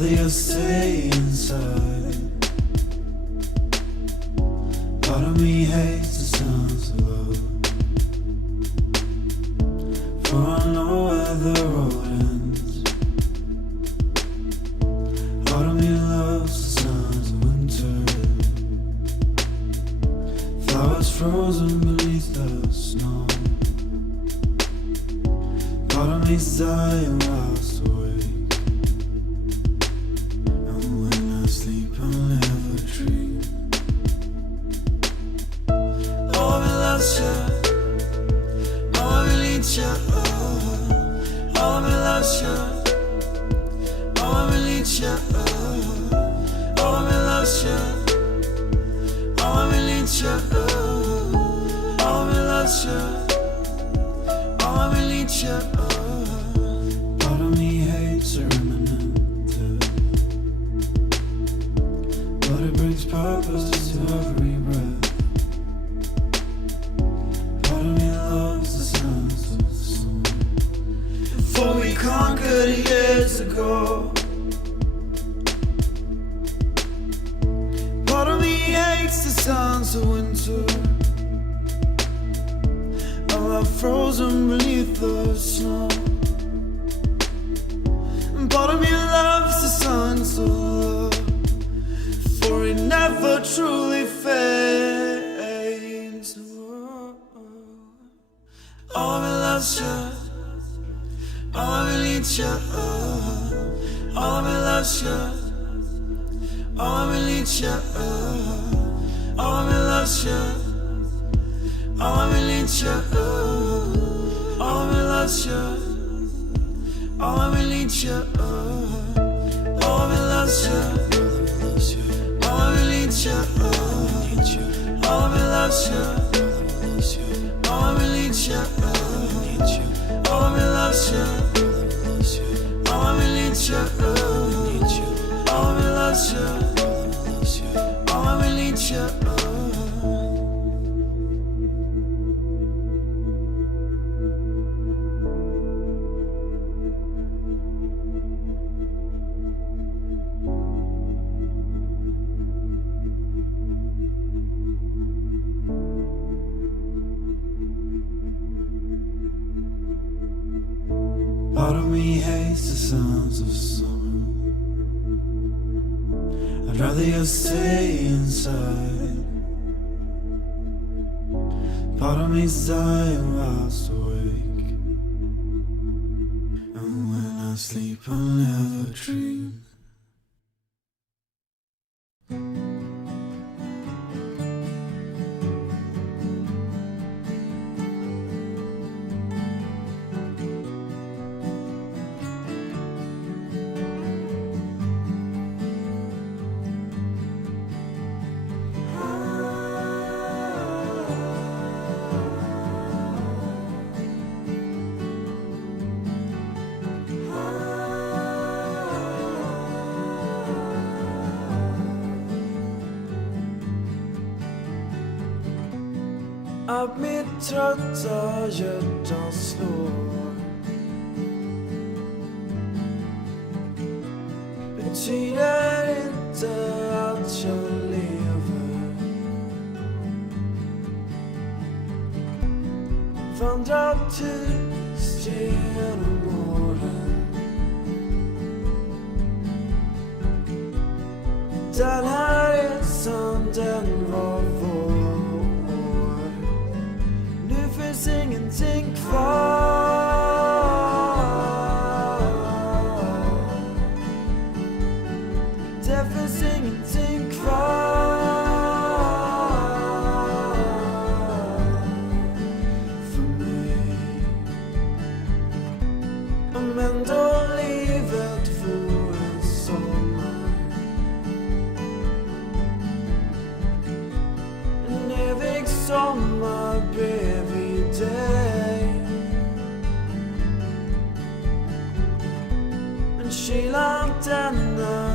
rather just stay inside. Part of me hates the sounds of love, for I know where the road ends. Part of me loves the sounds of winter, flowers frozen beneath the snow. Part of me's dying while I was awake, and when I sleep I'll never dream. Oh, I loves you, oh, I need you, oh, I loves you, oh, I need you, oh, I loves you, oh, I need you, oh, I loves you, oh, I need you. Part of me hates a remnant, but it brings purpose to every breath. Part of me loves the sounds of the sun, for we conquered years ago. Part of me hates the sounds of winter, our love frozen beneath the snow. Part of me loves the sounds of love, for it never truly fades. Oh, me loves you, oh, me needs you, oh, me loves you, oh, me needs you, oh, me loves you, oh, me needs you, oh, me loves you. Oh, I need you, oh, I loves you, oh, I need you, oh, I loves you, oh, I need you, oh, I loves you, oh, I need you, oh, I loves you, oh, I need you. Part of me hates the sounds of summer, I'd rather just stay inside. Part of me's dying whilst awake, and when I sleep I'll never dream. Att mitt trötta hjärta slår betyder inte att jag lever. Vandrar tyst genom åren. Den här resan, den var vår. Finns ingenting kvar. Det finns ingenting kvar för mig. Men då livet får en sommar, en evig sommar bredvid dig. Men kylan denna